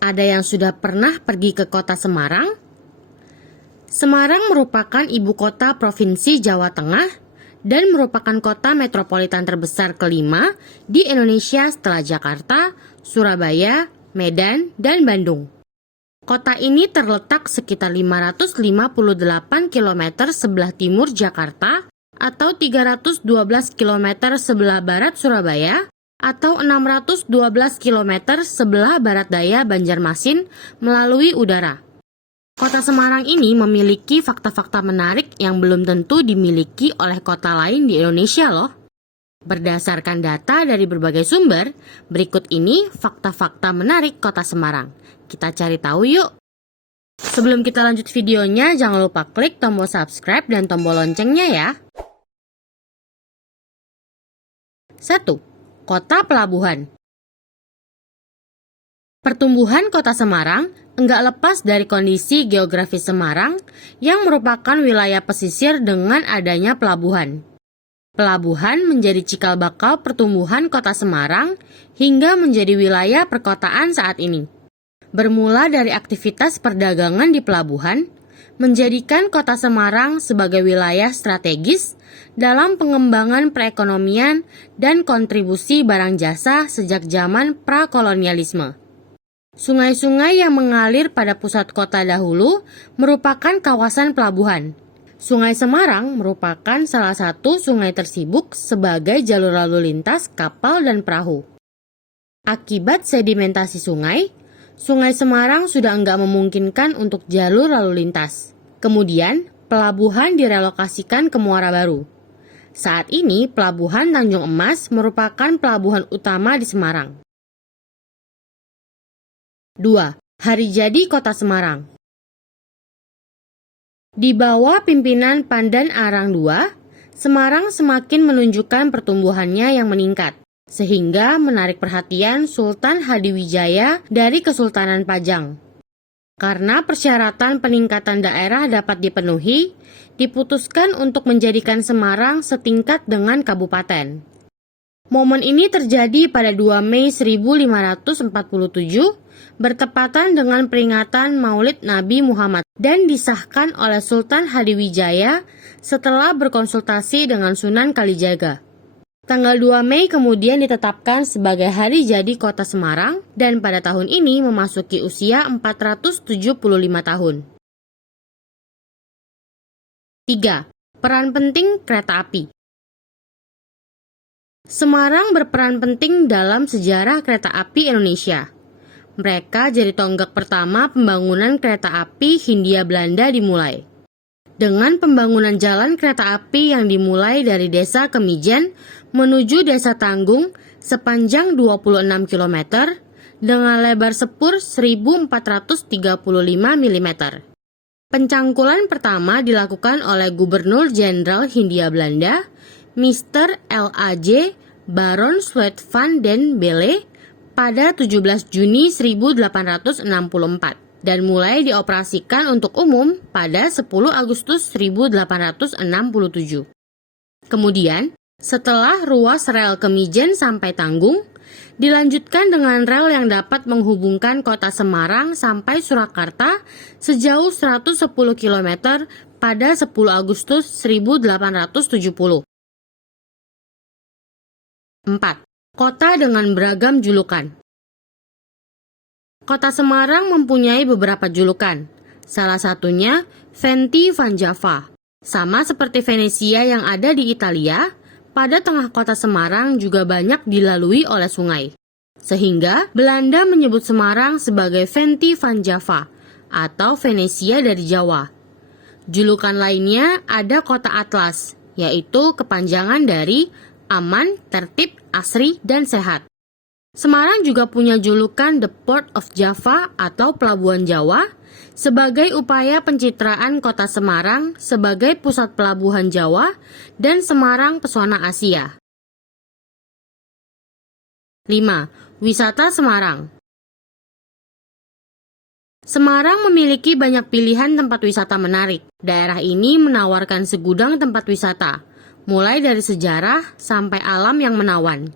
Ada yang sudah pernah pergi ke kota Semarang? Semarang merupakan ibu kota Provinsi Jawa Tengah dan merupakan kota metropolitan terbesar kelima di Indonesia setelah Jakarta, Surabaya, Medan, dan Bandung. Kota ini terletak sekitar 558 km sebelah timur Jakarta atau 312 km sebelah barat Surabaya atau 612 km sebelah barat daya Banjarmasin melalui udara. Kota Semarang ini memiliki fakta-fakta menarik yang belum tentu dimiliki oleh kota lain di Indonesia loh. Berdasarkan data dari berbagai sumber, berikut ini fakta-fakta menarik kota Semarang. Kita cari tahu yuk. Sebelum kita lanjut videonya, jangan lupa klik tombol subscribe dan tombol loncengnya ya. 1. Kota Pelabuhan. Pertumbuhan kota Semarang enggak lepas dari kondisi geografis Semarang yang merupakan wilayah pesisir dengan adanya pelabuhan. Pelabuhan menjadi cikal bakal pertumbuhan kota Semarang hingga menjadi wilayah perkotaan saat ini. Bermula dari aktivitas perdagangan di pelabuhan, menjadikan kota Semarang sebagai wilayah strategis dalam pengembangan perekonomian dan kontribusi barang jasa sejak zaman prakolonialisme. Sungai-sungai yang mengalir pada pusat kota dahulu merupakan kawasan pelabuhan. Sungai Semarang merupakan salah satu sungai tersibuk sebagai jalur lalu lintas kapal dan perahu. Akibat sedimentasi sungai, Sungai Semarang sudah enggak memungkinkan untuk jalur lalu lintas. Kemudian, pelabuhan direlokasikan ke Muara Baru. Saat ini, Pelabuhan Tanjung Emas merupakan pelabuhan utama di Semarang. 2. Hari Jadi Kota Semarang. Di bawah pimpinan Pandan Arang II, Semarang semakin menunjukkan pertumbuhannya yang meningkat, sehingga menarik perhatian Sultan Hadiwijaya dari Kesultanan Pajang. Karena persyaratan peningkatan daerah dapat dipenuhi, diputuskan untuk menjadikan Semarang setingkat dengan kabupaten. Momen ini terjadi pada 2 Mei 1547, bertepatan dengan peringatan Maulid Nabi Muhammad, dan disahkan oleh Sultan Hadiwijaya setelah berkonsultasi dengan Sunan Kalijaga. Tanggal 2 Mei kemudian ditetapkan sebagai Hari Jadi Kota Semarang dan pada tahun ini memasuki usia 475 tahun. 3. Peran penting kereta api. Semarang berperan penting dalam sejarah kereta api Indonesia. Mereka jadi tonggak pertama pembangunan kereta api Hindia Belanda dimulai. Dengan pembangunan jalan kereta api yang dimulai dari Desa Kemijen menuju Desa Tanggung sepanjang 26 km dengan lebar sepur 1435 mm. Pencangkulan pertama dilakukan oleh Gubernur Jenderal Hindia Belanda, Mr. L.A.J. Baron Sweet van den Belle pada 17 Juni 1864 dan mulai dioperasikan untuk umum pada 10 Agustus 1867. Kemudian, setelah ruas rel Kemijen sampai Tanggung, dilanjutkan dengan rel yang dapat menghubungkan kota Semarang sampai Surakarta sejauh 110 km pada 10 Agustus 1870. 4. Kota dengan beragam julukan. Kota Semarang mempunyai beberapa julukan. Salah satunya Venti van Java. Sama seperti Venesia yang ada di Italia, pada tengah kota Semarang juga banyak dilalui oleh sungai. Sehingga Belanda menyebut Semarang sebagai Venti van Java atau Venesia dari Jawa. Julukan lainnya ada Kota Atlas, yaitu kepanjangan dari aman, tertib, asri, dan sehat. Semarang juga punya julukan The Port of Java atau Pelabuhan Jawa sebagai upaya pencitraan kota Semarang sebagai pusat pelabuhan Jawa dan Semarang Pesona Asia. 5. Wisata Semarang. Semarang memiliki banyak pilihan tempat wisata menarik. Daerah ini menawarkan segudang tempat wisata, mulai dari sejarah sampai alam yang menawan.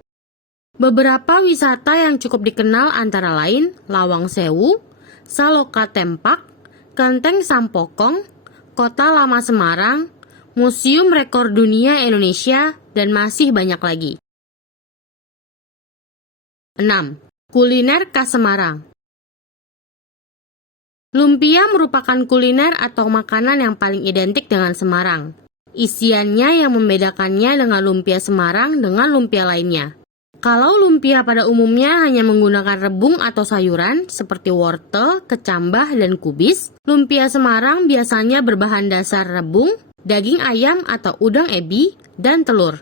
Beberapa wisata yang cukup dikenal antara lain Lawang Sewu, Saloka Tempak, Kelenteng Sampokong, Kota Lama Semarang, Museum Rekor Dunia Indonesia, dan masih banyak lagi. 6. Kuliner khas Semarang. Lumpia merupakan kuliner atau makanan yang paling identik dengan Semarang. Isiannya yang membedakannya dengan lumpia Semarang dengan lumpia lainnya. Kalau lumpia pada umumnya hanya menggunakan rebung atau sayuran seperti wortel, kecambah, dan kubis, lumpia Semarang biasanya berbahan dasar rebung, daging ayam atau udang ebi, dan telur.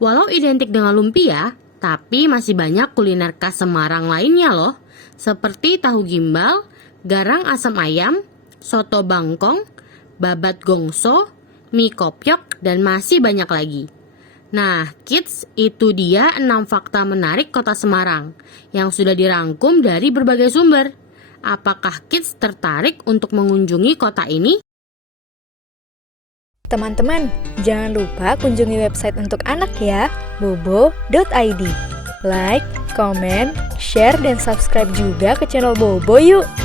Walau identik dengan lumpia, tapi masih banyak kuliner khas Semarang lainnya loh, seperti tahu gimbal, garang asam ayam, soto bangkong, babat gongso, mie kopyok, dan masih banyak lagi. Nah, kids, itu dia 6 fakta menarik kota Semarang yang sudah dirangkum dari berbagai sumber. Apakah kids tertarik untuk mengunjungi kota ini? Teman-teman, jangan lupa kunjungi website untuk anak ya, bobo.id. Like, comment, share, dan subscribe juga ke channel Bobo yuk!